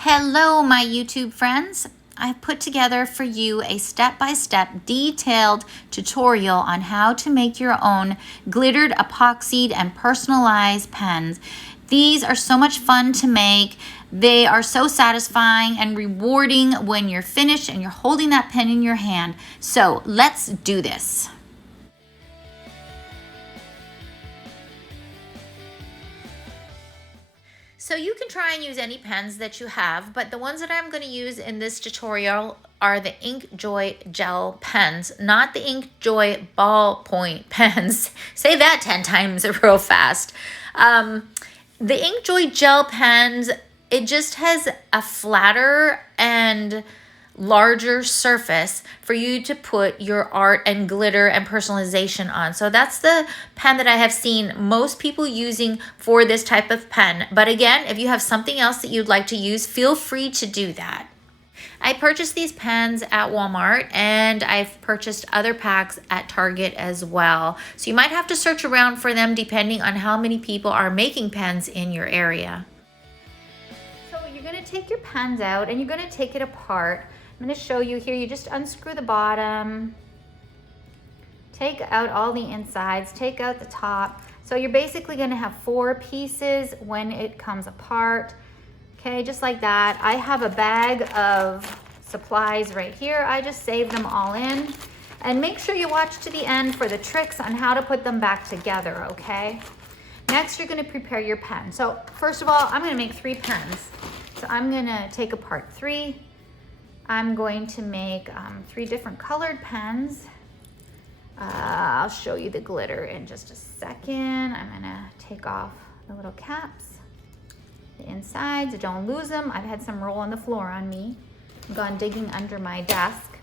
Hello, my YouTube friends. I've put together for you a step-by-step detailed tutorial on how to make your own glittered, epoxied, and personalized pens. These are so much fun to make. They are so satisfying and rewarding when you're finished and you're holding that pen in your hand. So let's do this. So you can try and use any pens that you have, but the ones that I'm going to use in this tutorial are the Inkjoy Gel Pens, not the Inkjoy ballpoint pens. Say that 10 times real fast. The Inkjoy Gel Pens, it just has a flatter and larger surface for you to put your art and glitter and personalization on. So that's the pen that I have seen most people using for this type of pen. But again, if you have something else that you'd like to use, feel free to do that. I purchased these pens at Walmart, and I've purchased other packs at Target as well. So you might have to search around for them depending on how many people are making pens in your area. So you're going to take your pens out and you're going to take it apart. I'm going to show you here. You just unscrew the bottom, take out all the insides, take out the top. So you're basically going to have 4 pieces when it comes apart. Okay, just like that. I have a bag of supplies right here. I just saved them all in. And make sure you watch to the end for the tricks on how to put them back together, okay? Next, you're going to prepare your pen. So first of all, I'm going to make 3 pens. So I'm going to take apart 3. I'm going to make 3 different colored pens. I'll show you the glitter in just a second. I'm gonna take off the little caps, the insides, don't lose them. I've had some roll on the floor on me. I've gone digging under my desk.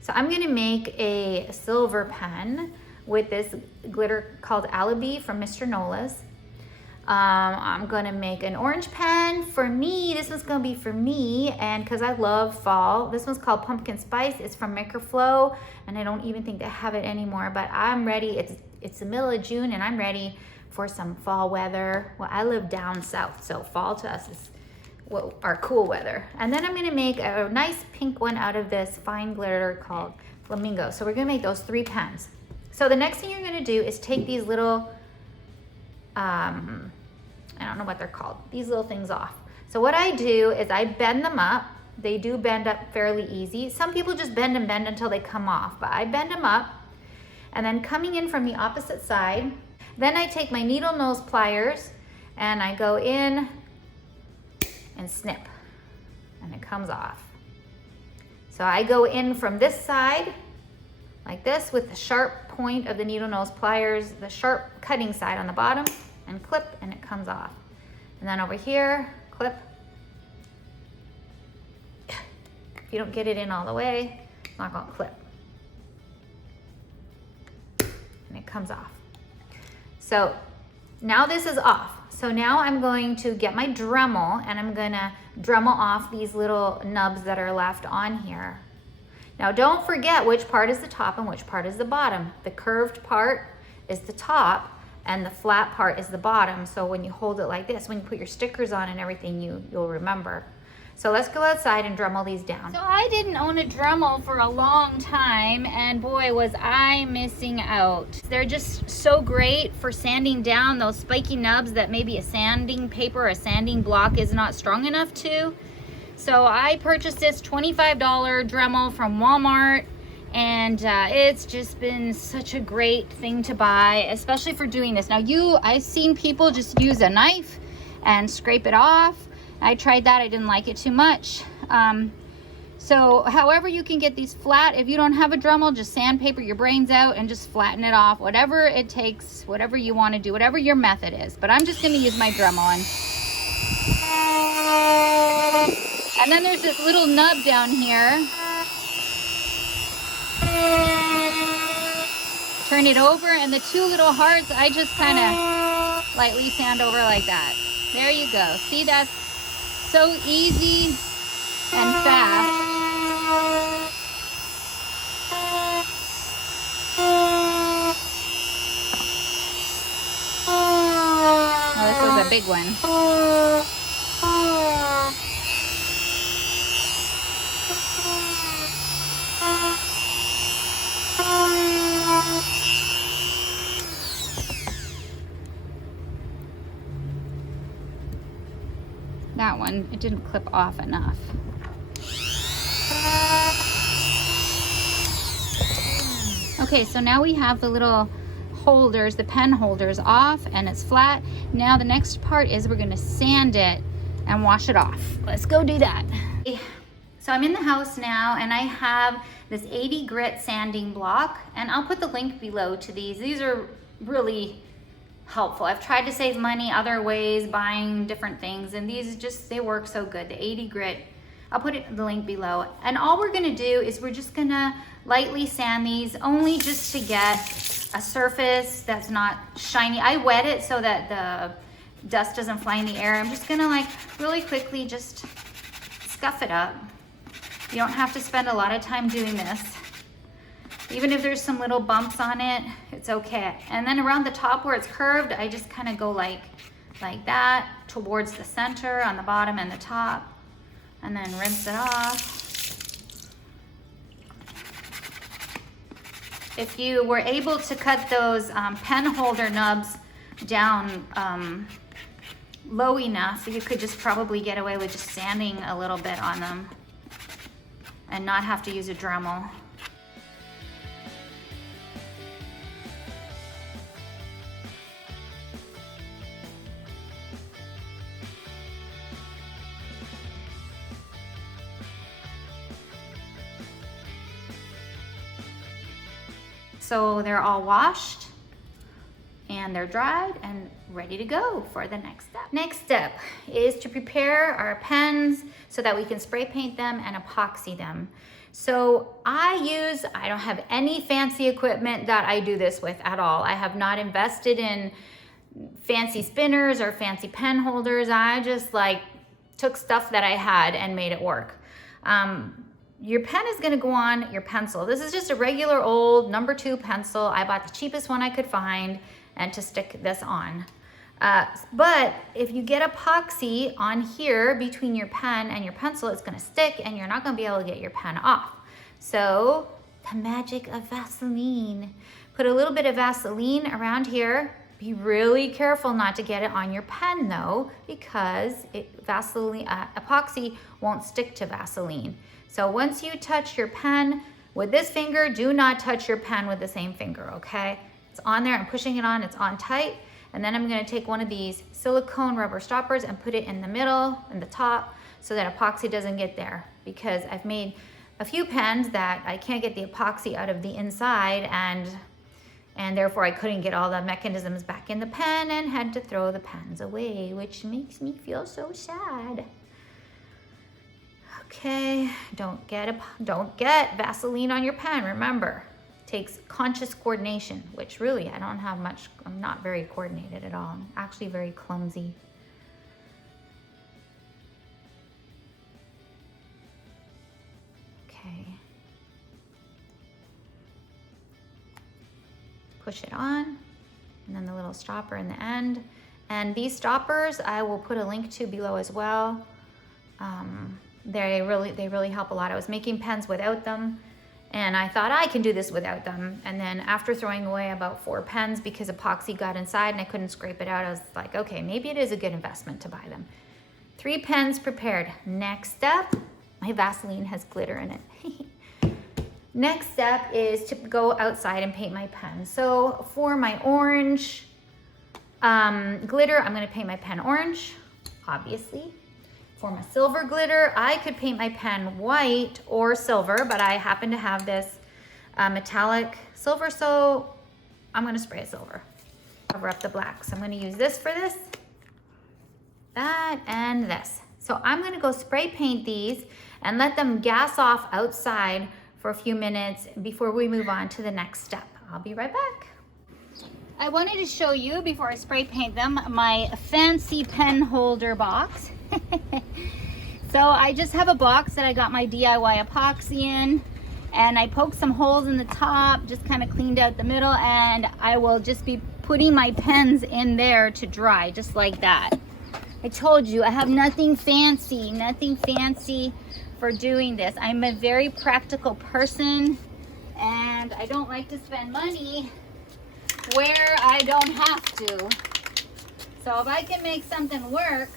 So I'm gonna make a silver pen with this glitter called Alibi from Mr. Nola's. I'm gonna make an orange pen for me. This one's gonna be for me, and because I love fall. This one's called Pumpkin Spice. It's from Microflow, and I don't even think they have it anymore, but I'm ready. It's the middle of June, and I'm ready for some fall weather. Well, I live down south, so fall to us is our cool weather. And then I'm gonna make a nice pink one out of this fine glitter called Flamingo. So we're gonna make those 3 pens. So the next thing you're gonna do is take these little, I don't know what they're called, these little things off. So what I do is I bend them up. They do bend up fairly easy. Some people just bend and bend until they come off, but I bend them up. And then coming in from the opposite side, then I take my needle nose pliers and I go in and snip, and it comes off. So I go in from this side like this with the sharp point of the needle nose pliers, the sharp cutting side on the bottom, and clip, and it comes off. And then over here, clip. If you don't get it in all the way, it's not gonna clip. And it comes off. So now this is off. So now I'm going to get my Dremel, and I'm gonna Dremel off these little nubs that are left on here. Now don't forget which part is the top and which part is the bottom. The curved part is the top, and the flat part is the bottom. So when you hold it like this, when you put your stickers on and everything, you'll remember. So let's go outside and Dremel these down. So I didn't own a Dremel for a long time, and boy, was I missing out. They're just so great for sanding down those spiky nubs that maybe a sanding paper or a sanding block is not strong enough to. So I purchased this $25 Dremel from Walmart, and it's just been such a great thing to buy, especially for doing this. Now I've seen people just use a knife and scrape it off. I tried that, I didn't like it too much. So however you can get these flat, if you don't have a Dremel, just sandpaper your brains out and just flatten it off, whatever it takes, whatever you want to do, whatever your method is. But I'm just going to use my Dremel. And then there's this little nub down here. Turn it over, and the 2 little hearts, I just kind of lightly sand over like that. There you go. See, that's so easy and fast. Oh, this was a big one. that one, it didn't clip off enough. Okay, so now we have the little holders, the pen holders off, and it's flat. Now the next part is we're gonna sand it and wash it off. Let's go do that. So I'm in the house now, and I have this 80 grit sanding block, and I'll put the link below to these. These are really helpful. I've tried to save money other ways, buying different things, and these just, they work so good. The 80 grit, I'll put the link below. And all we're gonna do is we're just gonna lightly sand these, only just to get a surface that's not shiny. I wet it so that the dust doesn't fly in the air. I'm just gonna like really quickly just scuff it up. You don't have to spend a lot of time doing this. Even if there's some little bumps on it, it's okay. And then around the top where it's curved, I just kind of go like that towards the center on the bottom and the top, and then rinse it off. If you were able to cut those pen holder nubs down low enough, you could just probably get away with just sanding a little bit on them and not have to use a Dremel. So they're all washed and they're dried and ready to go for the next step. Next step is to prepare our pens so that we can spray paint them and epoxy them. So I don't have any fancy equipment that I do this with at all. I have not invested in fancy spinners or fancy pen holders. I just like took stuff that I had and made it work. Your pen is gonna go on your pencil. This is just a regular old number 2 pencil. I bought the cheapest one I could find and to stick this on. But if you get epoxy on here between your pen and your pencil, it's gonna stick and you're not gonna be able to get your pen off. So the magic of Vaseline. Put a little bit of Vaseline around here. Be really careful not to get it on your pen though, because epoxy won't stick to Vaseline. So once you touch your pen with this finger, do not touch your pen with the same finger, okay? It's on there, I'm pushing it on, it's on tight. And then I'm gonna take one of these silicone rubber stoppers and put it in the middle and the top so that epoxy doesn't get there, because I've made a few pens that I can't get the epoxy out of the inside, and therefore I couldn't get all the mechanisms back in the pen and had to throw the pens away, which makes me feel so sad. Okay, don't get Vaseline on your pen, remember. It takes conscious coordination, which really I don't have much. I'm not very coordinated at all. I'm actually very clumsy. Okay. Push it on, and then the little stopper in the end. And these stoppers I will put a link to below as well. They really help a lot. I was making pens without them, and I thought I can do this without them. And then after throwing away about 4 pens because epoxy got inside and I couldn't scrape it out, I was like, okay, maybe it is a good investment to buy them. 3 pens prepared. Next step, my Vaseline has glitter in it. Next step is to go outside and paint my pen. So for my orange glitter, I'm gonna paint my pen orange, obviously. For my silver glitter, I could paint my pen white or silver, but I happen to have this metallic silver, so I'm gonna spray it silver. Cover up the black. So I'm gonna use this for this, that, and this. So I'm gonna go spray paint these and let them gas off outside for a few minutes before we move on to the next step. I'll be right back. I wanted to show you, before I spray paint them, my fancy pen holder box. So I just have a box that I got my DIY epoxy in, and I poked some holes in the top, just kind of cleaned out the middle, and I will just be putting my pens in there to dry, just like that. I told you, I have nothing fancy for doing this. I'm a very practical person, and I don't like to spend money where I don't have to. So if I can make something work,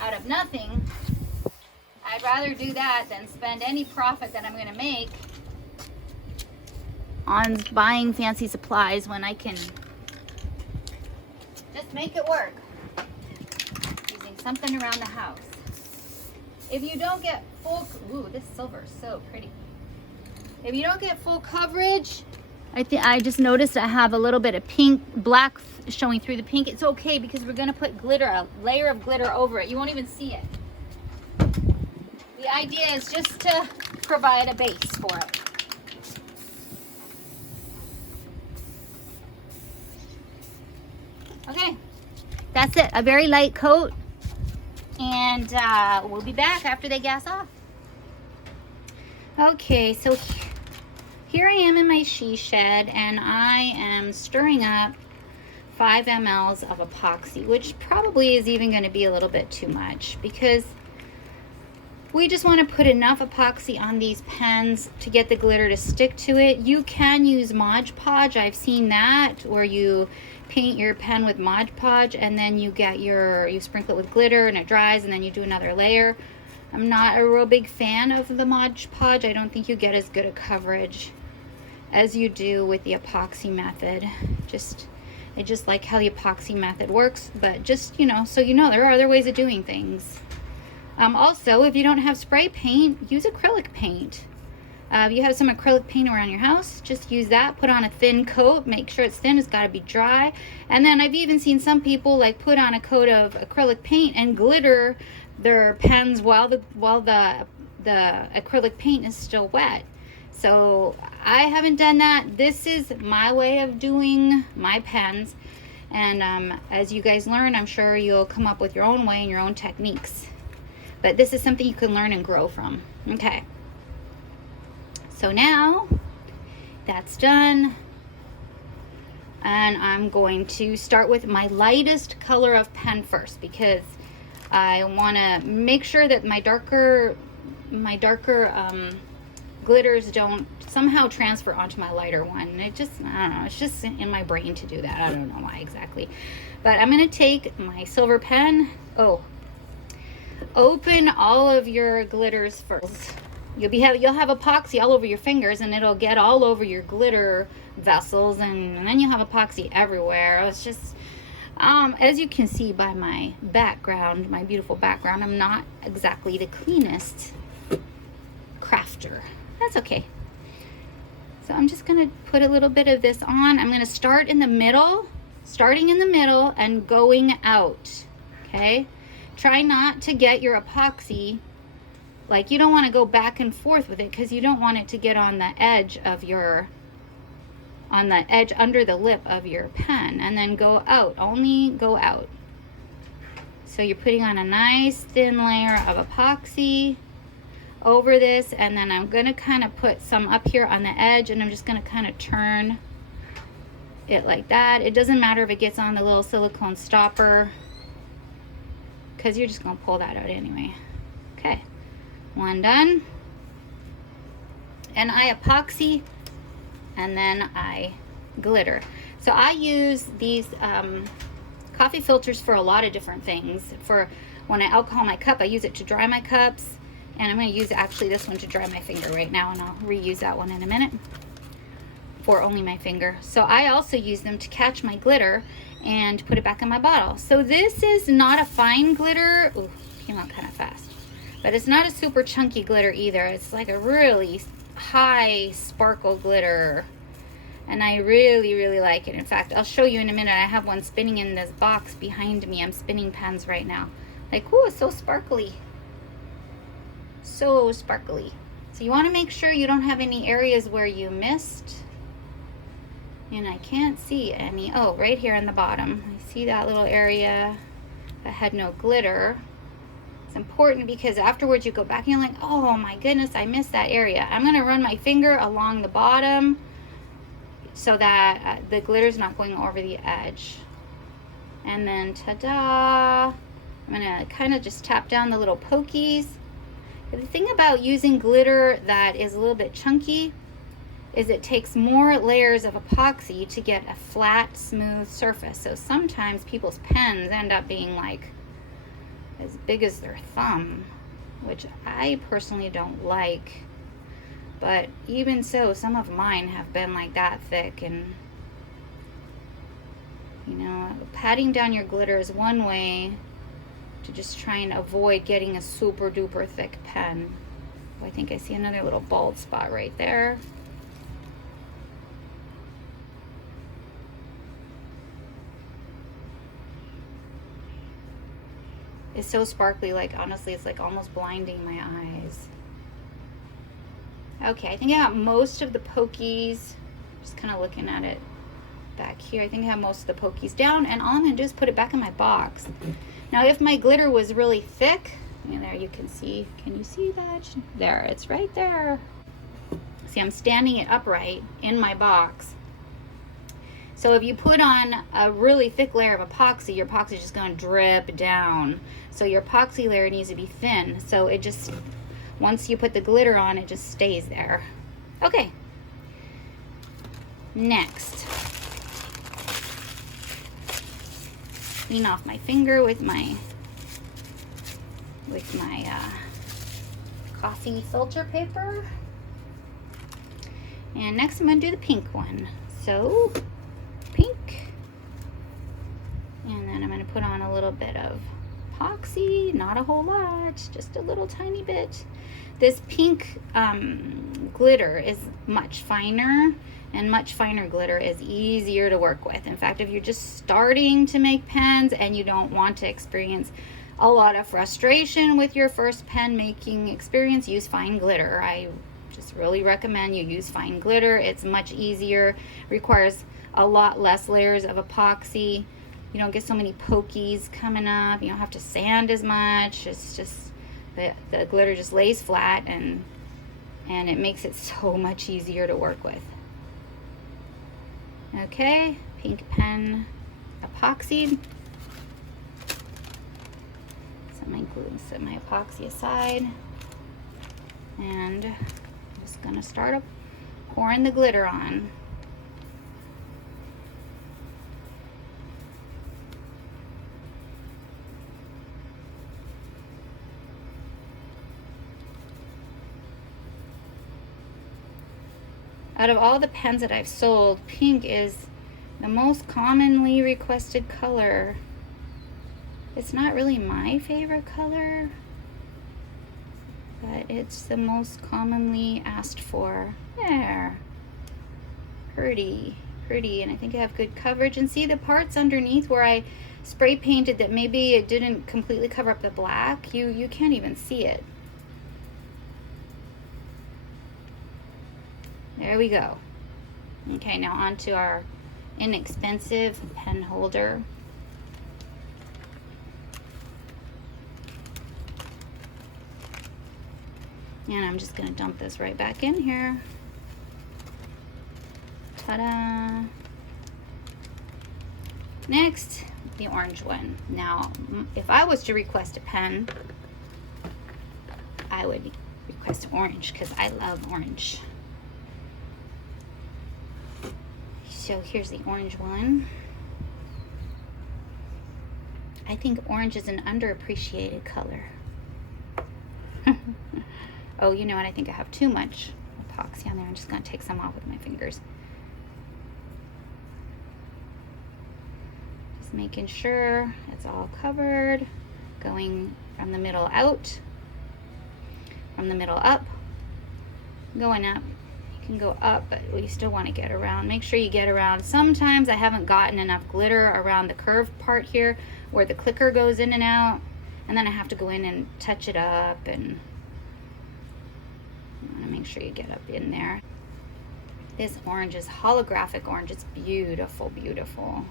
out of nothing, I'd rather do that than spend any profit that I'm going to make on buying fancy supplies when I can just make it work using something around the house. If you don't get full, ooh, this silver is so pretty. If you don't get full coverage, I just noticed I have a little bit of pink, black showing through the pink. It's okay because we're going to put glitter, a layer of glitter over it. You won't even see it. The idea is just to provide a base for it. Okay, that's it. A very light coat, and we'll be back after they gas off. Okay, so here I am in my she shed, and I am stirring up 5 mLs of epoxy, which probably is even going to be a little bit too much because we just want to put enough epoxy on these pens to get the glitter to stick to it. You can use Mod Podge. I've seen that, where you paint your pen with Mod Podge and then you sprinkle it with glitter and it dries and then you do another layer. I'm not a real big fan of the Mod Podge. I don't think you get as good a coverage as you do with the epoxy method. I just like how the epoxy method works, but just, so there are other ways of doing things. Also, if you don't have spray paint, use acrylic paint. If you have some acrylic paint around your house, just use that. Put on a thin coat. Make sure it's thin. It's got to be dry. And then I've even seen some people put on a coat of acrylic paint and glitter their pens while the acrylic paint is still wet. So I haven't done that. This is my way of doing my pens. And as you guys learn, I'm sure you'll come up with your own way and your own techniques. But this is something you can learn and grow from. Okay. So now that's done. And I'm going to start with my lightest color of pen first because I want to make sure that my darker glitters don't somehow transfer onto my lighter one. I don't know, it's just in my brain to do that. I don't know why exactly. But I'm going to take my silver pen. Open all of your glitters first. You'll have epoxy all over your fingers and it'll get all over your glitter vessels, and then you have epoxy everywhere. It's just as you can see by my background, my beautiful background, I'm not exactly the cleanest crafter. That's okay. So I'm just going to put a little bit of this on. I'm going to starting in the middle and going out. Okay? Try not to get your epoxy, you don't want to go back and forth with it because you don't want it to get on the edge under the lip of your pen, and then go out, only go out. So you're putting on a nice thin layer of epoxy over this, and then I'm going to kind of put some up here on the edge, and I'm just going to kind of turn it like that. It doesn't matter if it gets on the little silicone stopper because you're just going to pull that out anyway. Okay, one done. And I epoxy and then I glitter. So I use these coffee filters for a lot of different things. For when I alcohol my cup, I use it to dry my cups. And I'm going to use actually this one to dry my finger right now, and I'll reuse that one in a minute for only my finger. So I also use them to catch my glitter and put it back in my bottle. So this is not a fine glitter. Ooh, came out kind of fast. But it's not a super chunky glitter either. It's like a really high sparkle glitter. And I really, really like it. In fact, I'll show you in a minute. I have one spinning in this box behind me. I'm spinning pens right now. Ooh, it's so sparkly. So sparkly. So you want to make sure you don't have any areas where you missed. And I can't see any. Oh, right here on the bottom. I see that little area that had no glitter. It's important because afterwards you go back and you're like, oh my goodness, I missed that area. I'm going to run my finger along the bottom so that the glitter's not going over the edge. And then ta-da! I'm going to kind of just tap down the little pokies. The thing about using glitter that is a little bit chunky is it takes more layers of epoxy to get a flat, smooth surface. So sometimes people's pens end up being like as big as their thumb, which I personally don't like. But even so, some of mine have been like that thick, and you know, patting down your glitter is one way to just try and avoid getting a super duper thick pen. Oh, I think I see another little bald spot right there. It's so sparkly, like honestly, it's like almost blinding my eyes. Okay, I think I got most of the pokies. Just kind of looking at it back here. I think I have most of the pokies down, and all I'm gonna do is put it back in my box. Now, if my glitter was really thick, and there you can see, can you see that? There, it's right there. See, I'm standing it upright in my box. So if you put on a really thick layer of epoxy, your epoxy is just going to drip down. So your epoxy layer needs to be thin. So it just, once you put the glitter on, it just stays there. Okay. Next. Clean off my finger with my coffee filter paper. And next I'm going to do the pink one. So pink, and then I'm going to put on a little bit of epoxy, not a whole lot, just a little tiny bit. This pink glitter is much finer, and much finer glitter is easier to work with. In fact, if you're just starting to make pens and you don't want to experience a lot of frustration with your first pen making experience, use fine glitter. I just really recommend you use fine glitter. It's much easier, requires a lot less layers of epoxy. You don't get so many pokies coming up. You don't have to sand as much. It's just the glitter just lays flat, and it makes it so much easier to work with. Okay, pink pen epoxy. Set my epoxy aside, and I'm just gonna start up pouring the glitter on. Out of all the pens that I've sold, pink is the most commonly requested color. It's not really my favorite color, but it's the most commonly asked for. There. Pretty, and I think I have good coverage. And see the parts underneath where I spray painted that maybe it didn't completely cover up the black? You can't even see it. There we go. Okay, now on to our inexpensive pen holder. And I'm just gonna dump this right back in here. Ta-da! Next, the orange one. Now, if I was to request a pen, I would request orange because I love orange. So here's the orange one. I think orange is an underappreciated color. Oh, you know what? I think I have too much epoxy on there. I'm just going to take some off with my fingers. Just making sure it's all covered. Going from the middle out, from the middle up, going up. You can go up, but we still want to get around. Make sure you get around. Sometimes I haven't gotten enough glitter around the curved part here where the clicker goes in and out, and then I have to go in and touch it up, and you want to make sure you get up in there. This orange is holographic orange. It's beautiful, beautiful.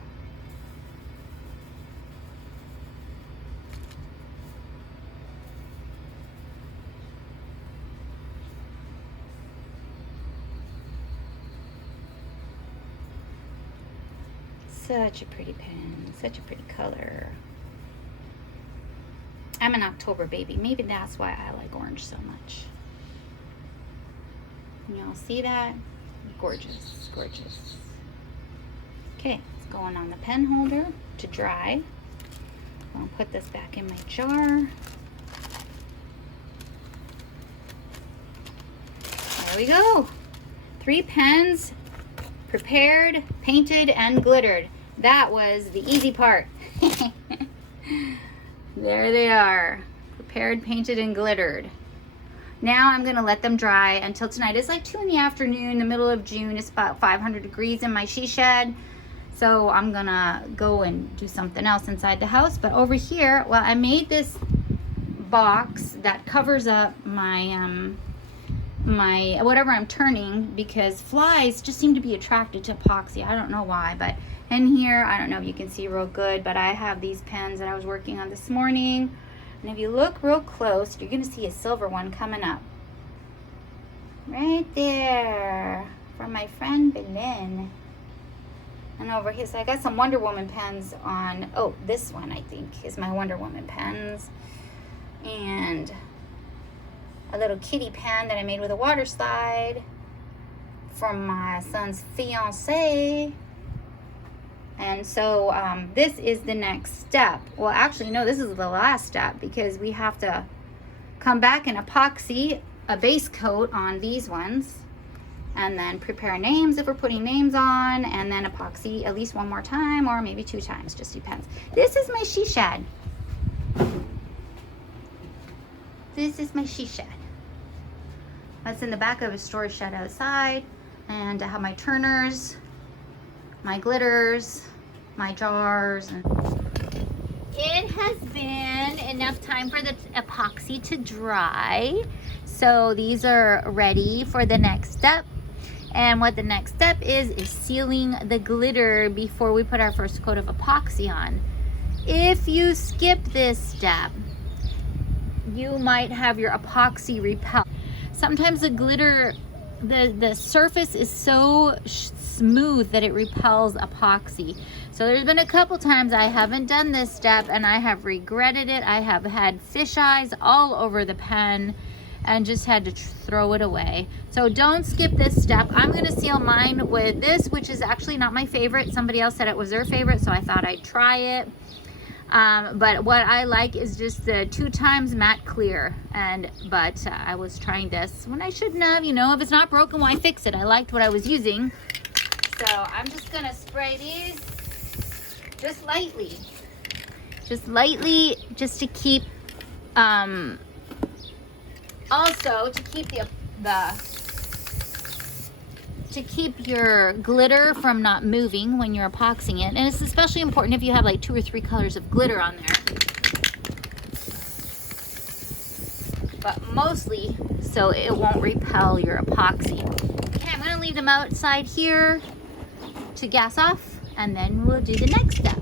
Such a pretty pen, such a pretty color. I'm an October baby. Maybe that's why I like orange so much. Y'all see that? Gorgeous, gorgeous. Okay, it's going on the pen holder to dry. I'll put this back in my jar. There we go. 3 pens prepared, painted, and glittered. That was the easy part. There they are, prepared, painted, and glittered. Now I'm gonna let them dry until tonight. It's like 2 in the afternoon, the middle of June. It's about 500 degrees in my she shed. So I'm gonna go and do something else inside the house. But over here, well, I made this box that covers up my my whatever I'm turning, because flies just seem to be attracted to epoxy. I don't know why, but in here, I don't know if you can see real good, but I have these pens that I was working on this morning. And if you look real close, you're gonna see a silver one coming up. Right there, from my friend Belen. And over here, so I got some Wonder Woman pens on, oh, this one I think is my Wonder Woman pens. And a little kitty pen that I made with a water slide from my son's fiance. And so this is the next step. Well, actually, no, this is the last step, because we have to come back and epoxy a base coat on these ones, and then prepare names if we're putting names on, and then epoxy at least 1 more time, or maybe 2 times, just depends. This is my she shed. This is my she shed. That's in the back of a storage shed outside, and I have my turners, my glitters, my jars. It has been enough time for the epoxy to dry, so these are ready for the next step. And what the next step is sealing the glitter before we put our first coat of epoxy on. If you skip this step, you might have your epoxy repel. Sometimes the glitter, the surface is so smooth that it repels epoxy. So there's been a couple times I haven't done this step and I have regretted it. I have had fish eyes all over the pen and just had to throw it away. So don't skip this step. I'm gonna seal mine with this, which is actually not my favorite. Somebody else said it was their favorite, so I thought I'd try it. But what I like is just the 2 times matte clear, but I was trying this when I shouldn't have. You know, if it's not broken, why fix it? I liked what I was using, so I'm just gonna spray these just lightly, just to keep also to keep to keep your glitter from not moving when you're epoxying it. And it's especially important if you have like 2 or 3 colors of glitter on there. But mostly so it won't repel your epoxy. Okay, I'm gonna leave them outside here to gas off, and then we'll do the next step.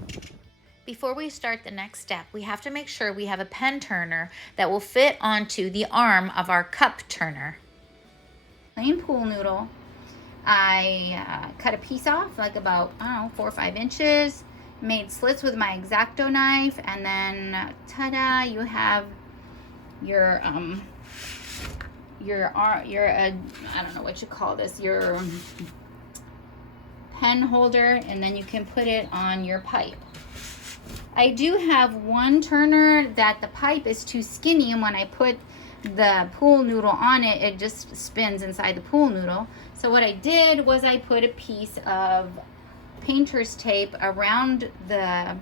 Before we start the next step, we have to make sure we have a pen turner that will fit onto the arm of our cup turner. Plain pool noodle. I cut a piece off, like about, I don't know, 4 or 5 inches, made slits with my X-Acto knife, and then ta-da, you have your I don't know what you call this, your pen holder, and then you can put it on your pipe. I do have one turner that the pipe is too skinny, and when I put the pool noodle on it, it just spins inside the pool noodle. So what I did was I put a piece of painter's tape around the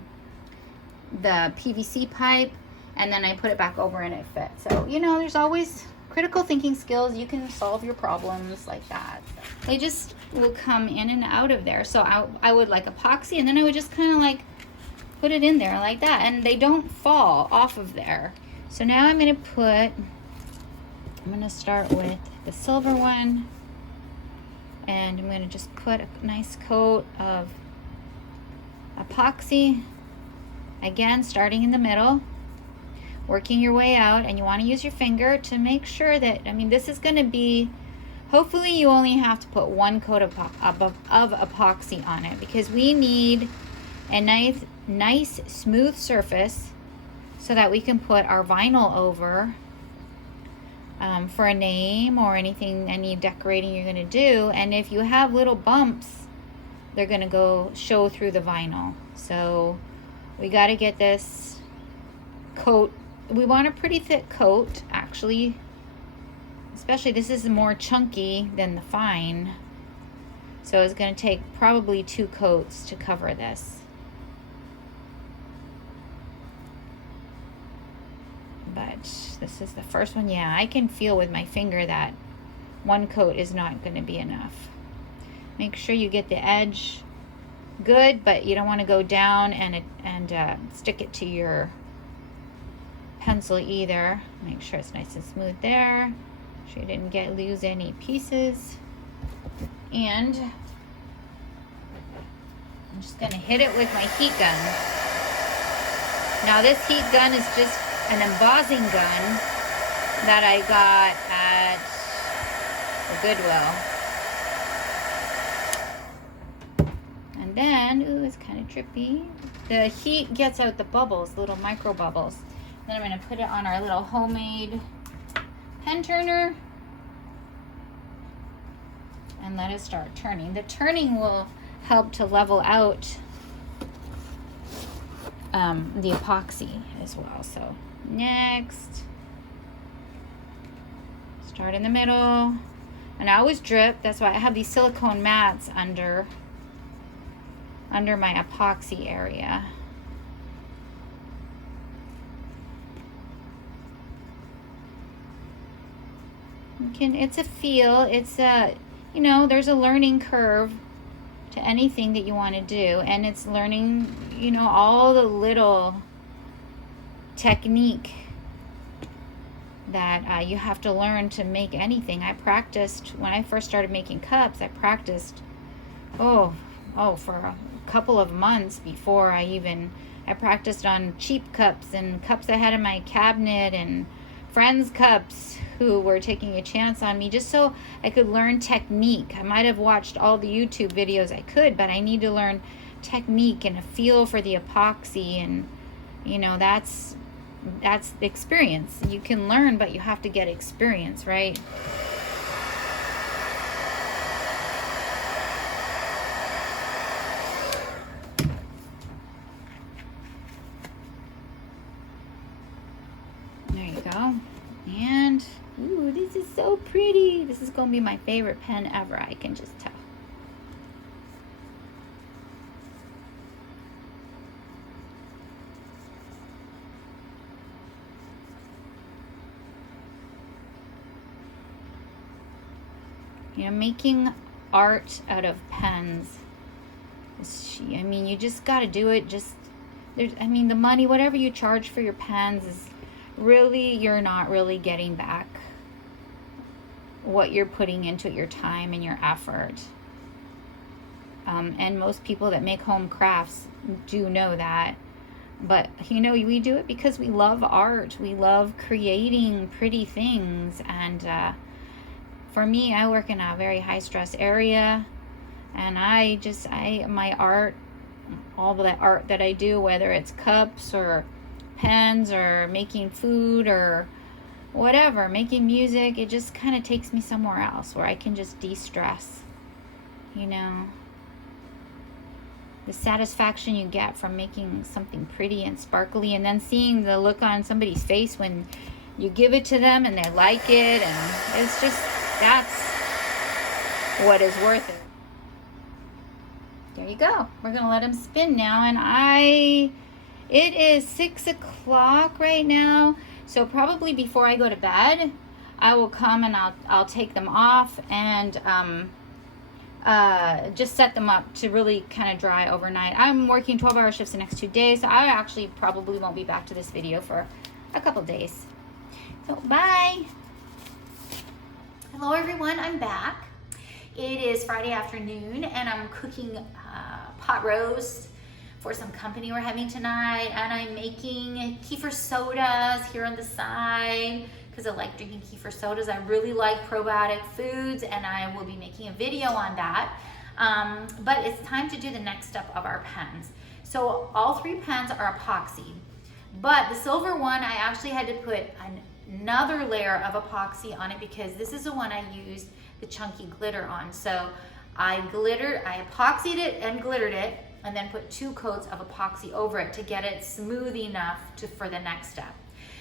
PVC pipe, and then I put it back over and it fit. So, you know, there's always critical thinking skills. You can solve your problems like that. They just will come in and out of there. So I would like epoxy, and then I would just kind of like put it in there like that, and they don't fall off of there. So now I'm going to start with the silver one, and I'm going to just put a nice coat of epoxy, again starting in the middle, working your way out, and you want to use your finger to make sure that, I mean, this is going to be, hopefully you only have to put 1 coat of epoxy on it, because we need a nice smooth surface so that we can put our vinyl over for a name or anything, any decorating you're going to do. And if you have little bumps, they're going to show through the vinyl. So we got to get this coat. We want a pretty thick coat, actually. Especially this is more chunky than the fine. So it's going to take probably 2 coats to cover this. But this is the first one. Yeah, I can feel with my finger that 1 coat is not going to be enough. Make sure you get the edge good, but you don't want to go down and stick it to your pencil either. Make sure it's nice and smooth there. Make sure you didn't lose any pieces. And I'm just going to hit it with my heat gun. Now this heat gun is just an embossing gun that I got at the Goodwill. And then, ooh, it's kind of trippy. The heat gets out the bubbles, little micro bubbles. Then I'm going to put it on our little homemade pen turner and let it start turning. The turning will help to level out the epoxy as well. So next, start in the middle, and I always drip. That's why I have these silicone mats under my epoxy area. It's a feel. It's a, you know, there's a learning curve to anything that you want to do, and it's learning, you know, all the little technique that you have to learn to make anything. I practiced when I first started making cups. I practiced for a couple of months before I practiced on cheap cups and cups I had in my cabinet and friends' cups who were taking a chance on me just so I could learn technique. I might have watched all the YouTube videos I could, but I need to learn technique and a feel for the epoxy, and you know, that's the experience. You can learn, but you have to get experience, right? There you go. And ooh, this is so pretty. This is gonna be my favorite pen ever, I can just tell. You know, making art out of pens, I mean, you just got to do it. I mean, the money, whatever you charge for your pens is really, you're not really getting back what you're putting into it, your time and your effort. And most people that make home crafts do know that. But, you know, we do it because we love art. We love creating pretty things. And for me, I work in a very high stress area. And my art, all the art that I do, whether it's cups or pens or making food or whatever, making music, it just kind of takes me somewhere else where I can just de-stress, you know. The satisfaction you get from making something pretty and sparkly, and then seeing the look on somebody's face when you give it to them and they like it, and it's just, that's what is worth it. There you go. We're gonna let them spin now, and it is 6 o'clock right now, so probably before I go to bed, I will come and I'll take them off and just set them up to really kind of dry overnight. I'm working 12-hour shifts the next 2 days, so I actually probably won't be back to this video for a couple days. So bye. Hello everyone, I'm back. It is Friday afternoon and I'm cooking pot roast for some company we're having tonight, and I'm making kefir sodas here on the side because I like drinking kefir sodas. I really like probiotic foods, and I will be making a video on that. But it's time to do the next step of our pens. So all 3 pens are epoxy, but the silver one, I actually had to put another layer of epoxy on it because this is the one I used the chunky glitter on. So I epoxied it and glittered it, and then put 2 coats of epoxy over it to get it smooth enough for the next step.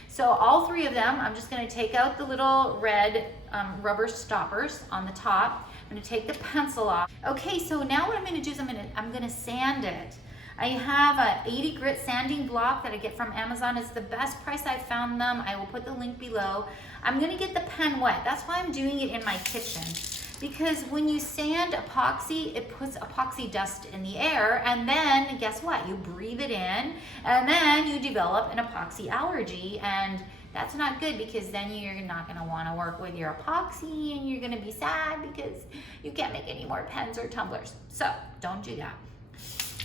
So all 3 of them, I'm just gonna take out the little red rubber stoppers on the top. I'm gonna take the pencil off. Okay, so now what I'm gonna do is I'm gonna sand it. I have a 80 grit sanding block that I get from Amazon. It's the best price I've found them. I will put the link below. I'm gonna get the pen wet. That's why I'm doing it in my kitchen. Because when you sand epoxy, it puts epoxy dust in the air, and then guess what? You breathe it in, and then you develop an epoxy allergy, and that's not good, because then you're not gonna wanna work with your epoxy, and you're gonna be sad because you can't make any more pens or tumblers. So don't do that.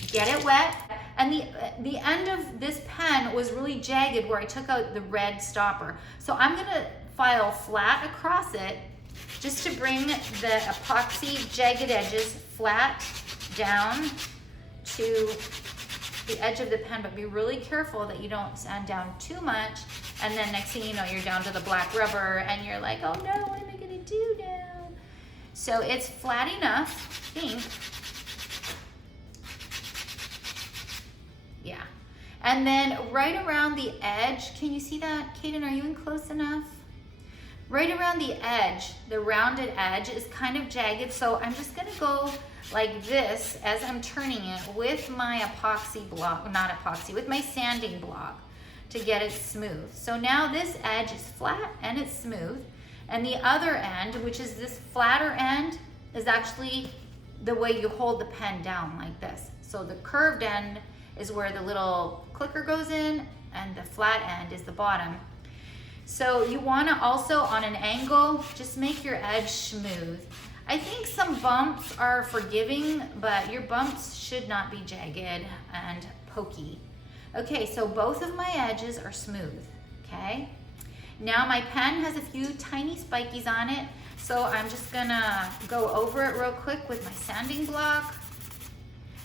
Get it wet. And the end of this pen was really jagged where I took out the red stopper. So I'm gonna file flat across it just to bring the epoxy jagged edges flat down to the edge of the pen, but be really careful that you don't sand down too much, and then next thing you know, you're down to the black rubber and you're like, oh no, what am I gonna do now? So it's flat enough, I think. Yeah. And then right around the edge, can you see that? Kaden, are you in close enough? Right around the edge, the rounded edge is kind of jagged, so I'm just gonna go like this as I'm turning it with my epoxy block, not epoxy, with my sanding block to get it smooth. So now this edge is flat and it's smooth, and the other end, which is this flatter end, is actually the way you hold the pen down like this. So the curved end is where the little clicker goes in, and the flat end is the bottom. So you wanna also, on an angle, just make your edge smooth. I think some bumps are forgiving, but your bumps should not be jagged and pokey. Okay, so both of my edges are smooth, okay? Now my pen has a few tiny spikies on it, so I'm just gonna go over it real quick with my sanding block,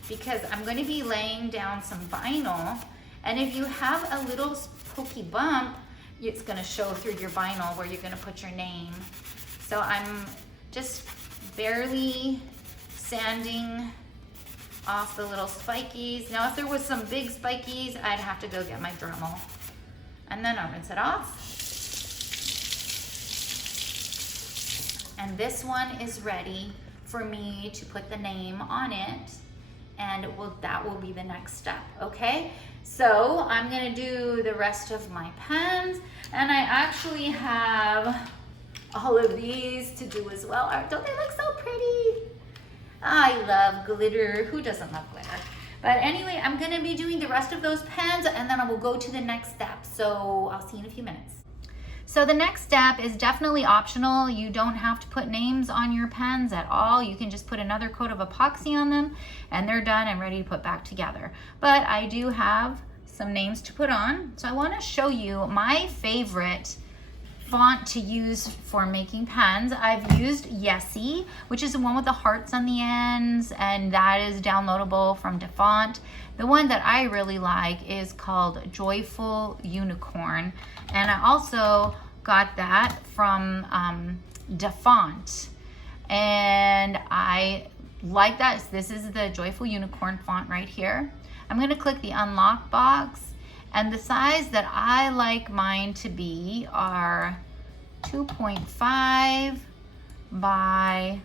because I'm gonna be laying down some vinyl, and if you have a little pokey bump, it's gonna show through your vinyl where you're gonna put your name. So I'm just barely sanding off the little spikies. Now if there was some big spikies, I'd have to go get my Dremel. And then I'll rinse it off. And this one is ready for me to put the name on it, and that will be the next step, okay? So I'm gonna do the rest of my pens, and I actually have all of these to do as well. Don't they look so pretty? I love glitter. Who doesn't love glitter? But anyway, I'm gonna be doing the rest of those pens, and then I will go to the next step. So I'll see you in a few minutes. So the next step is definitely optional. You don't have to put names on your pens at all. You can just put another coat of epoxy on them, and they're done and ready to put back together. But I do have some names to put on. So I want to show you my favorite font to use for making pens. I've used Yessie, which is the one with the hearts on the ends, and that is downloadable from DaFont. The one that I really like is called Joyful Unicorn, and I also got that from DaFont, and I like that. This is the Joyful Unicorn font right here. I'm going to click the unlock box, and the size that I like mine to be are 2.5 by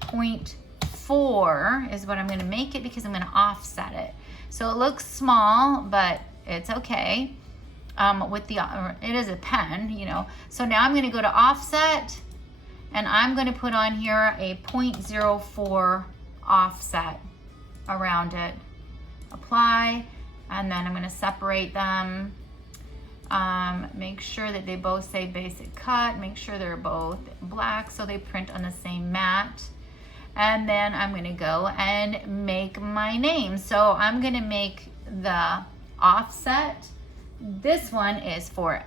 0.4 is what I'm going to make it, because I'm going to offset it. So it looks small, but it's okay. It is a pen, you know. So now I'm going to go to offset, and I'm going to put on here a 0.04 offset around it. Apply, and then I'm going to separate them. Make sure that they both say basic cut. Make sure they're both black so they print on the same mat. And then I'm going to go and make my name. So I'm going to make the offset. This one is for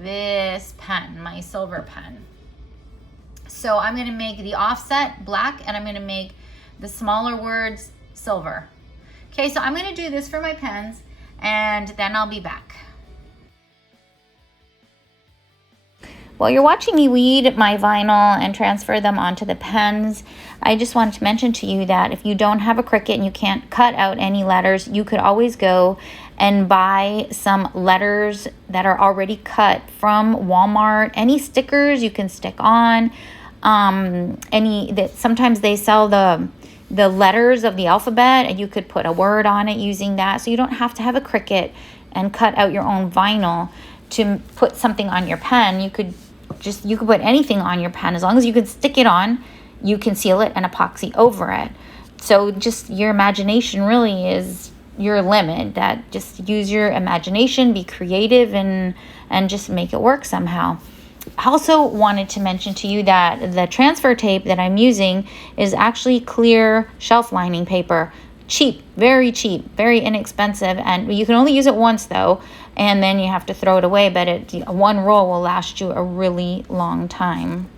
this pen, my silver pen. So I'm going to make the offset black, and I'm going to make the smaller words silver. Okay, so I'm going to do this for my pens, and then I'll be back. While you're watching me weed my vinyl and transfer them onto the pens, I just wanted to mention to you that if you don't have a Cricut and you can't cut out any letters, you could always go and buy some letters that are already cut from Walmart. Any stickers you can stick on. Sometimes they sell the letters of the alphabet, and you could put a word on it using that. So you don't have to have a Cricut and cut out your own vinyl to put something on your pen. You could put anything on your pen as long as you can stick it on. You can seal it and epoxy over it. So just your imagination really is your limit. That just use your imagination, be creative, and just make it work somehow. I also wanted to mention to you that the transfer tape that I'm using is actually clear shelf lining paper. Cheap, very inexpensive, and you can only use it once though, and then you have to throw it away, but one roll will last you a really long time.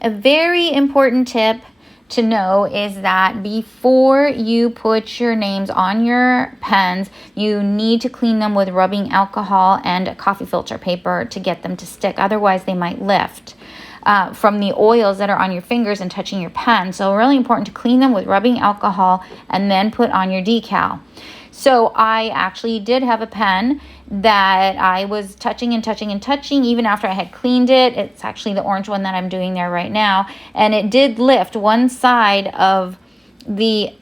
A very important tip to know is that before you put your names on your pens, you need to clean them with rubbing alcohol and a coffee filter paper to get them to stick. Otherwise, they might lift from the oils that are on your fingers and touching your pen. So really important to clean them with rubbing alcohol and then put on your decal. So I actually did have a pen that I was touching even after I had cleaned it. It's actually the orange one that I'm doing there right now. And it did lift. One side of the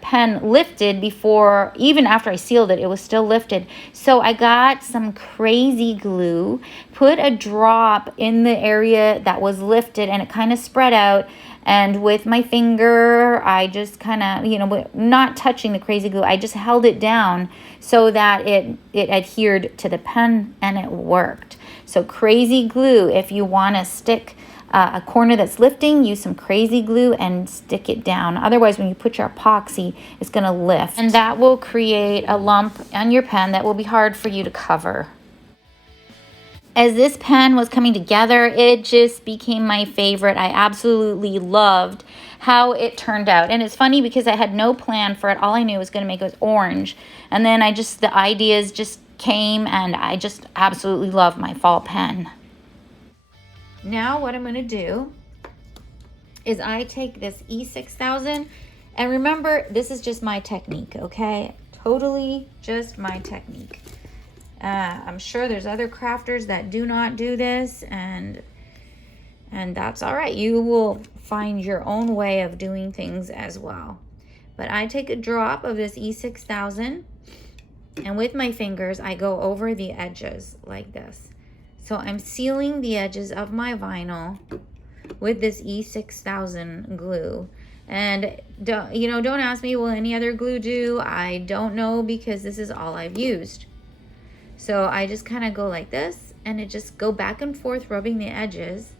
pen lifted before, even after I sealed it, it was still lifted. So I got some crazy glue, put a drop in the area that was lifted, and it kind of spread out. And with my finger, I just kind of, not touching the crazy glue, I just held it down so that it adhered to the pen, and it worked. So crazy glue, if you want to stick a corner that's lifting, use some crazy glue and stick it down. Otherwise, when you put your epoxy, it's going to lift. And that will create a lump on your pen that will be hard for you to cover. As this pen was coming together, it just became my favorite. I absolutely loved how it turned out. And it's funny because I had no plan for it. All I knew was going to make it was orange. And then the ideas just came, and I just absolutely love my fall pen. Now what I'm going to do is I take this E6000, and remember, this is just my technique, okay? Totally just my technique. I'm sure there's other crafters that do not do this, and that's all right. You will find your own way of doing things as well. But I take a drop of this E6000, and with my fingers, I go over the edges like this. So I'm sealing the edges of my vinyl with this E6000 glue. And don't ask me, will any other glue do? I don't know, because this is all I've used. So I just kind of go like this, and it just go back and forth rubbing the edges.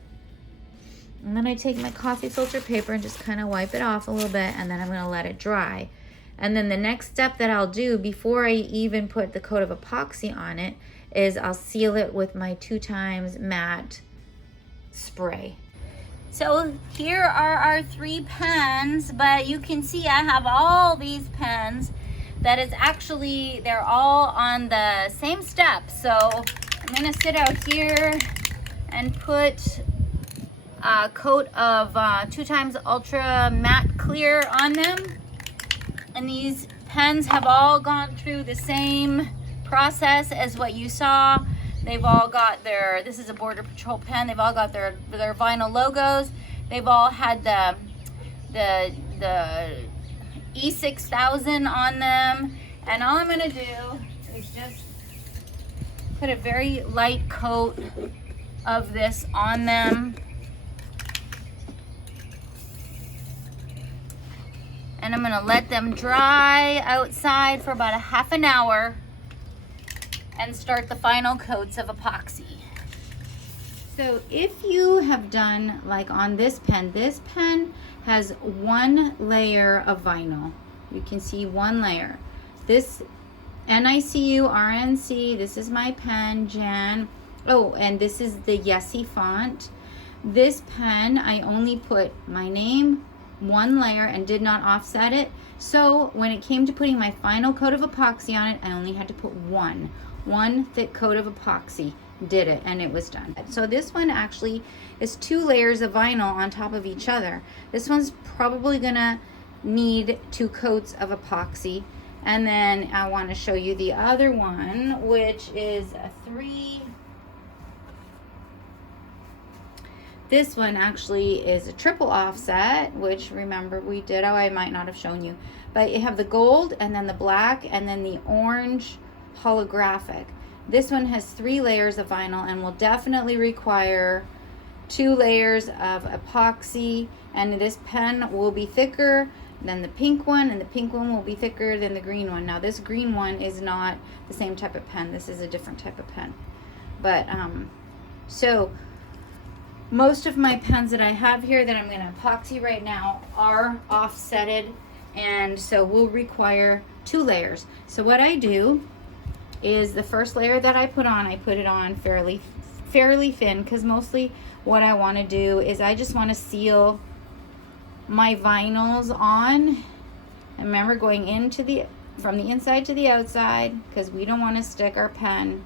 And then I take my coffee filter paper and just kind of wipe it off a little bit, and then I'm going to let it dry. And then the next step that I'll do before I even put the coat of epoxy on it is I'll seal it with my 2x matte spray. So here are our 3 pens, but you can see I have all these pens that is actually, they're all on the same step. So I'm gonna sit out here and put a coat of 2x Ultra Matte Clear on them. And these pens have all gone through the same process as what you saw. They've all got this is a Border Patrol pen. They've all got their vinyl logos. They've all had the E6000 on them, and all I'm gonna do is just put a very light coat of this on them, and I'm gonna let them dry outside for about a half an hour and start the final coats of epoxy. So if you have done like on this pen has 1 layer of vinyl. You can see 1 layer. This NICU RNC, this is my pen, Jan. Oh, and this is the Yessie font. This pen, I only put my name, one layer and did not offset it. So when it came to putting my final coat of epoxy on it, I only had to put one thick coat of epoxy, did it, and it was done. So this one actually is 2 layers of vinyl on top of each other. This one's probably gonna need 2 coats of epoxy. And then I want to show you the other one, which is a 3. This one actually is a triple offset, which remember we did, oh, I might not have shown you, but you have the gold and then the black and then the orange holographic. This one has 3 layers of vinyl and will definitely require 2 layers of epoxy, and this pen will be thicker than the pink one, and the pink one will be thicker than the green one. Now this green one is not the same type of pen. This is a different type of pen. But so most of my pens that I have here that I'm going to epoxy right now are offsetted, and so will require 2 layers. So what I do is the first layer that I put it on fairly thin, because mostly what I want to do is I just want to seal my vinyls on. And remember, going into from the inside to the outside, because we don't want to stick our pen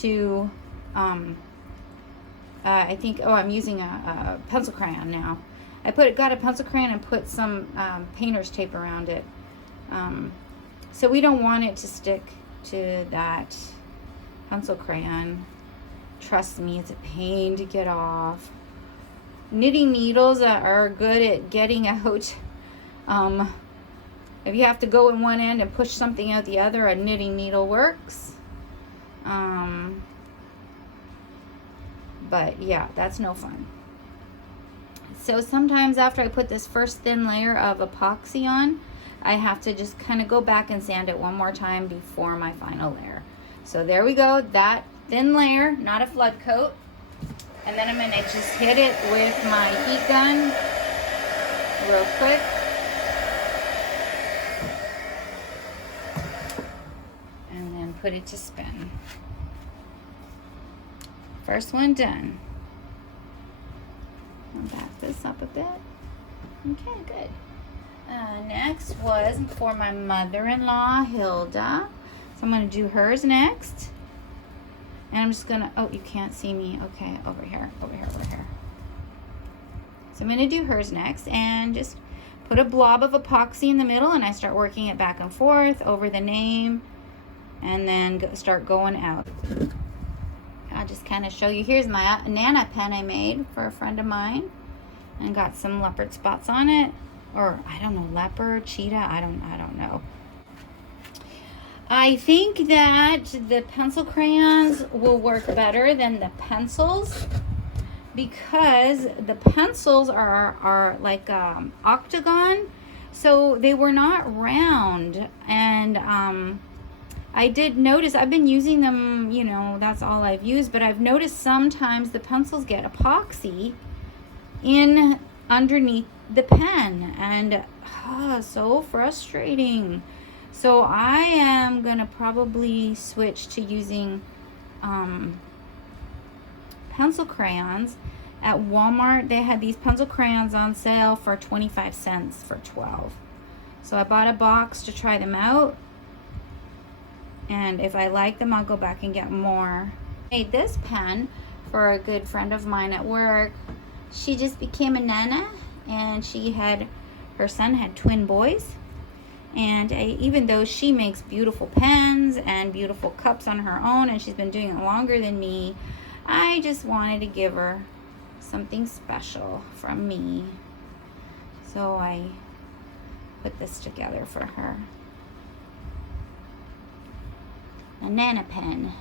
to I think, oh, I'm using a pencil crayon now. I got a pencil crayon and put some painter's tape around it. So we don't want it to stick to that pencil crayon. Trust me, it's a pain to get off. Knitting needles are good at getting out. If you have to go in one end and push something out the other, a knitting needle works. But yeah, that's no fun. So sometimes after I put this first thin layer of epoxy on, I have to just kind of go back and sand it one more time before my final layer. So there we go, that thin layer, not a flood coat. And then I'm going to just hit it with my heat gun real quick. And then put it to spin. First one done. I'll back this up a bit. Okay, good. Next was for my mother-in-law, Hilda. So I'm going to do hers next. And I'm just going to, oh, you can't see me. Okay, over here. So I'm going to do hers next and just put a blob of epoxy in the middle, and I start working it back and forth over the name, and then start going out. I'll just kind of show you. Here's my Nana pen I made for a friend of mine, and got some leopard spots on it, or I don't know, leopard, cheetah, I don't know. I think that the pencil crayons will work better than the pencils, because the pencils are like octagon, so they were not round. And I did notice, I've been using them, you know, that's all I've used, but I've noticed sometimes the pencils get epoxy in underneath the pen, and so frustrating. So I am gonna probably switch to using pencil crayons. At Walmart, they had these pencil crayons on sale for 25 cents for 12. So I bought a box to try them out, and if I like them, I'll go back and get more. I made this pen for a good friend of mine at work. She just became a nana, and her son had twin boys. And even though she makes beautiful pens and beautiful cups on her own, and she's been doing it longer than me, I just wanted to give her something special from me. So I put this together for her. A Nana pen.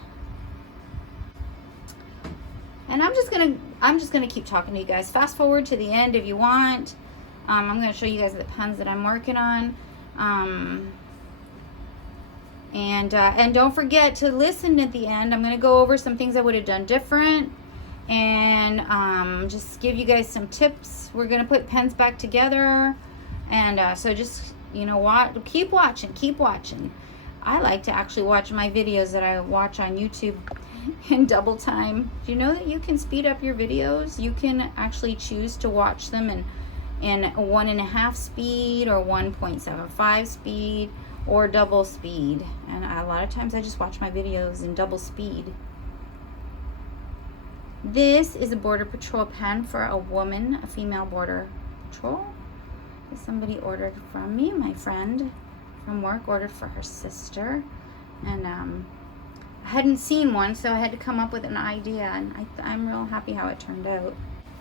And I'm just gonna keep talking to you guys. Fast forward to the end if you want. I'm gonna show you guys the pens that I'm working on. And don't forget to listen at the end. I'm going to go over some things I would have done different, and just give you guys some tips. We're going to put pens back together, and so just, you know, keep watching. I like to actually watch my videos that I watch on YouTube in double time. Do you know that you can speed up your videos? You can actually choose to watch them in 1.5 speed or 1.75 speed or double speed. And a lot of times I just watch my videos in double speed. This is a Border Patrol pen for a woman, a female Border Patrol. Somebody ordered from me, my friend from work ordered for her sister. And I hadn't seen one, so I had to come up with an idea, and I'm real happy how it turned out.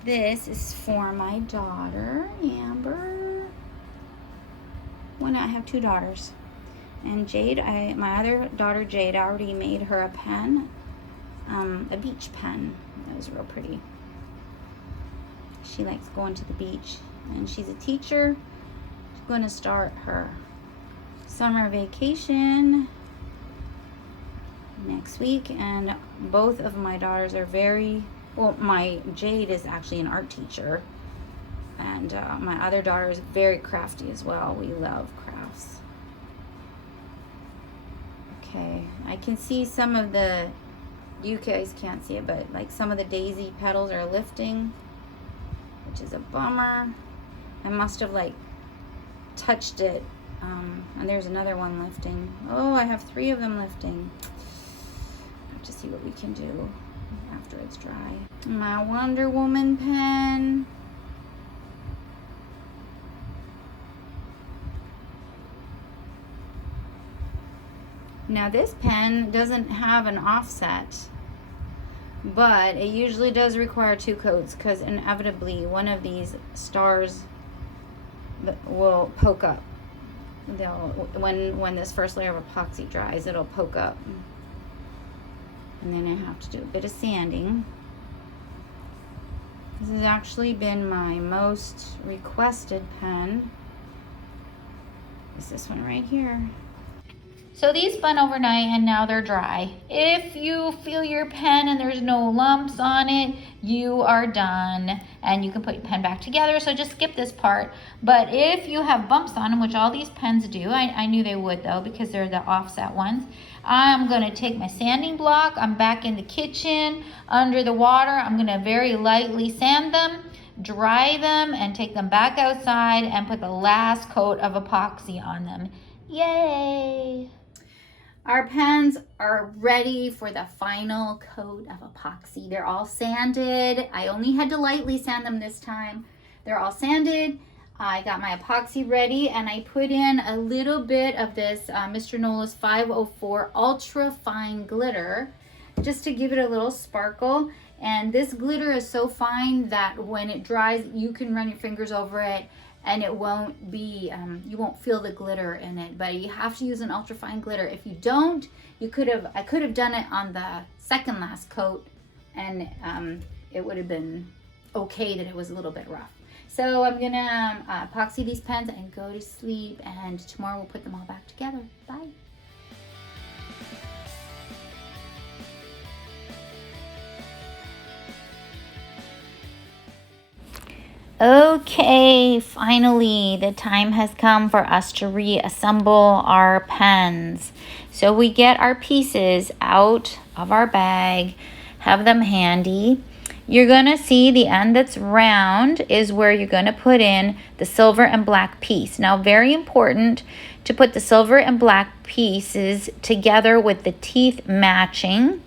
This is for my daughter, Amber. Well, I have 2 daughters. And Jade, my other daughter, Jade, I already made her a pen, a beach pen. That was real pretty. She likes going to the beach, and she's a teacher. She's going to start her summer vacation next week, and both of my daughters are very, well, my Jade is actually an art teacher, and my other daughter is very crafty as well. We love crafts. Okay, I can see some of the, you guys can't see it, but like some of the daisy petals are lifting, which is a bummer. I must have like touched it, and there's another one lifting. Oh, I have 3 of them lifting. I have to see what we can do after it's dry. My Wonder Woman pen. Now this pen doesn't have an offset, but it usually does require 2 coats, because inevitably one of these stars will poke up. When this first layer of epoxy dries, it'll poke up, and then I have to do a bit of sanding. This has actually been my most requested pen. Is this one right here. So these spun overnight and now they're dry. If you feel your pen and there's no lumps on it, you are done. And you can put your pen back together, so just skip this part. But if you have bumps on them, which all these pens do, I knew they would though, because they're the offset ones. I'm gonna take my sanding block, I'm back in the kitchen, under the water. I'm gonna very lightly sand them, dry them, and take them back outside and put the last coat of epoxy on them. Yay! Our pens are ready for the final coat of epoxy. They're all sanded. I only had to lightly sand them this time. They're all sanded. I got my epoxy ready, and I put in a little bit of this Mr. Nola's 504 Ultra Fine Glitter just to give it a little sparkle. And this glitter is so fine that when it dries, you can run your fingers over it and it won't be, you won't feel the glitter in it. But you have to use an ultra fine glitter. If you don't, I could have done it on the second last coat, and it would have been okay that it was a little bit rough. So I'm gonna epoxy these pens and go to sleep, and tomorrow we'll put them all back together. Bye. Okay, finally the time has come for us to reassemble our pens. So we get our pieces out of our bag, have them handy. You're gonna see the end that's round is where you're gonna put in the silver and black piece. Now, very important to put the silver and black pieces together with the teeth matching.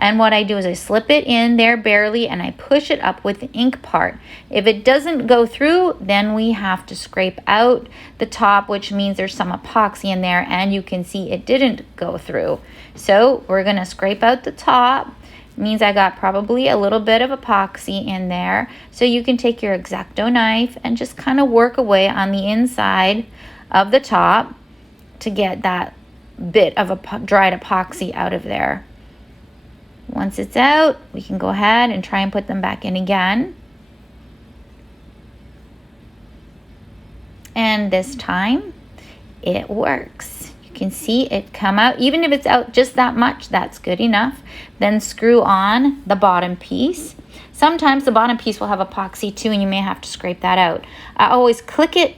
And what I do is I slip it in there barely, and I push it up with the ink part. If it doesn't go through, then we have to scrape out the top, which means there's some epoxy in there, and you can see it didn't go through. So we're gonna scrape out the top. It means I got probably a little bit of epoxy in there. So you can take your X-Acto knife and just kind of work away on the inside of the top to get that bit of a dried epoxy out of there. Once it's out, we can go ahead and try and put them back in again. And this time, it works. You can see it come out. Even if it's out just that much, that's good enough. Then screw on the bottom piece. Sometimes the bottom piece will have epoxy too, and you may have to scrape that out. I always click it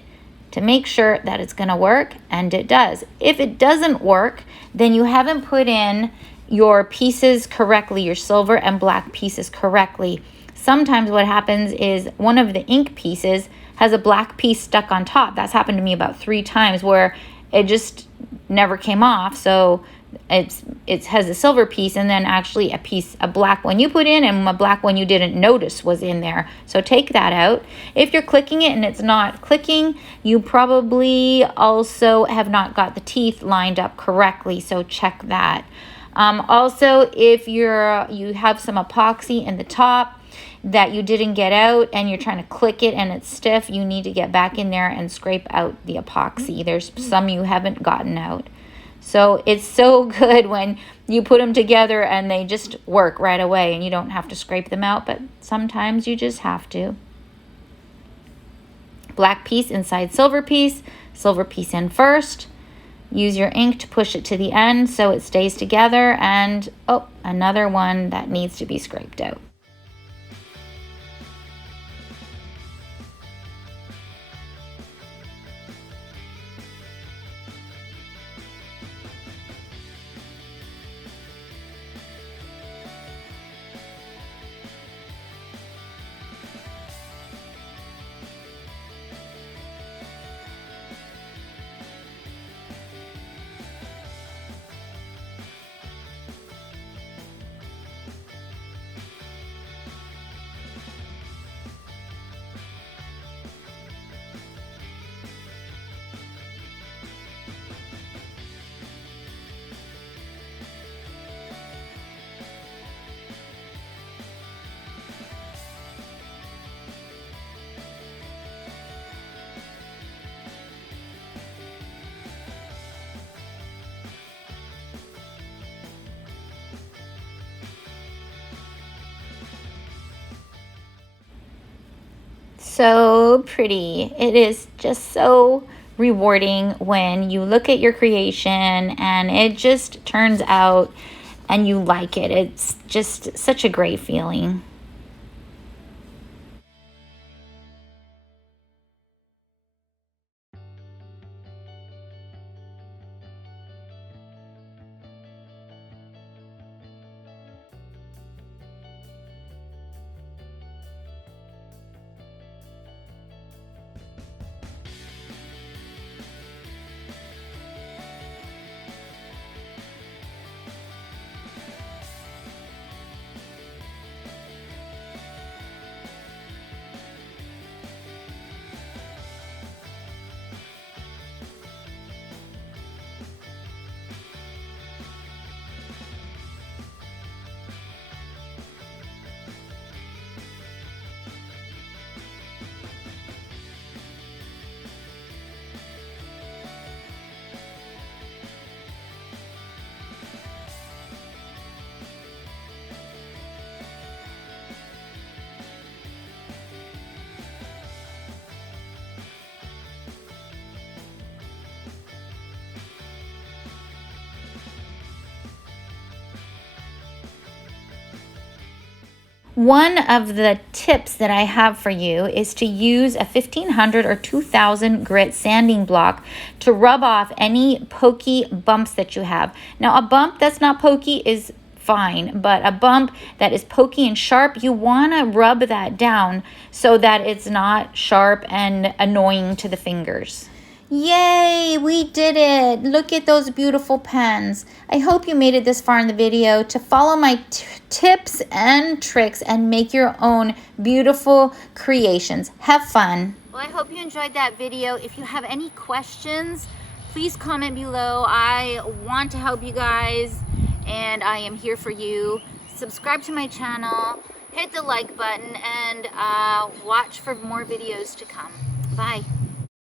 to make sure that it's gonna work, and it does. If it doesn't work, then you haven't put in your pieces correctly, your silver and black pieces correctly. Sometimes what happens is one of the ink pieces has a black piece stuck on top. That's happened to me about 3 times where it just never came off. So it has a silver piece and then actually a black one you put in and a black one you didn't notice was in there. So take that out. If you're clicking it and it's not clicking, you probably also have not got the teeth lined up correctly. So check that. Also, if you have some epoxy in the top that you didn't get out and you're trying to click it and it's stiff, you need to get back in there and scrape out the epoxy. There's some you haven't gotten out. So it's so good when you put them together and they just work right away and you don't have to scrape them out, but sometimes you just have to. Black piece inside silver piece in first. Use your ink to push it to the end so it stays together, and oh, another one that needs to be scraped out. So pretty. It is just so rewarding when you look at your creation and it just turns out and you like it. It's just such a great feeling. One of the tips that I have for you is to use a 1500 or 2000 grit sanding block to rub off any pokey bumps that you have. Now, a bump that's not pokey is fine, but a bump that is pokey and sharp, you want to rub that down so that it's not sharp and annoying to the fingers. Yay, we did it. Look at those beautiful pens. I hope you made it this far in the video to follow my tips and tricks and make your own beautiful creations. Have fun. Well, I hope you enjoyed that video. If you have any questions, please comment below. I want to help you guys and I am here for you. Subscribe to my channel, hit the like button, and watch for more videos to come. Bye.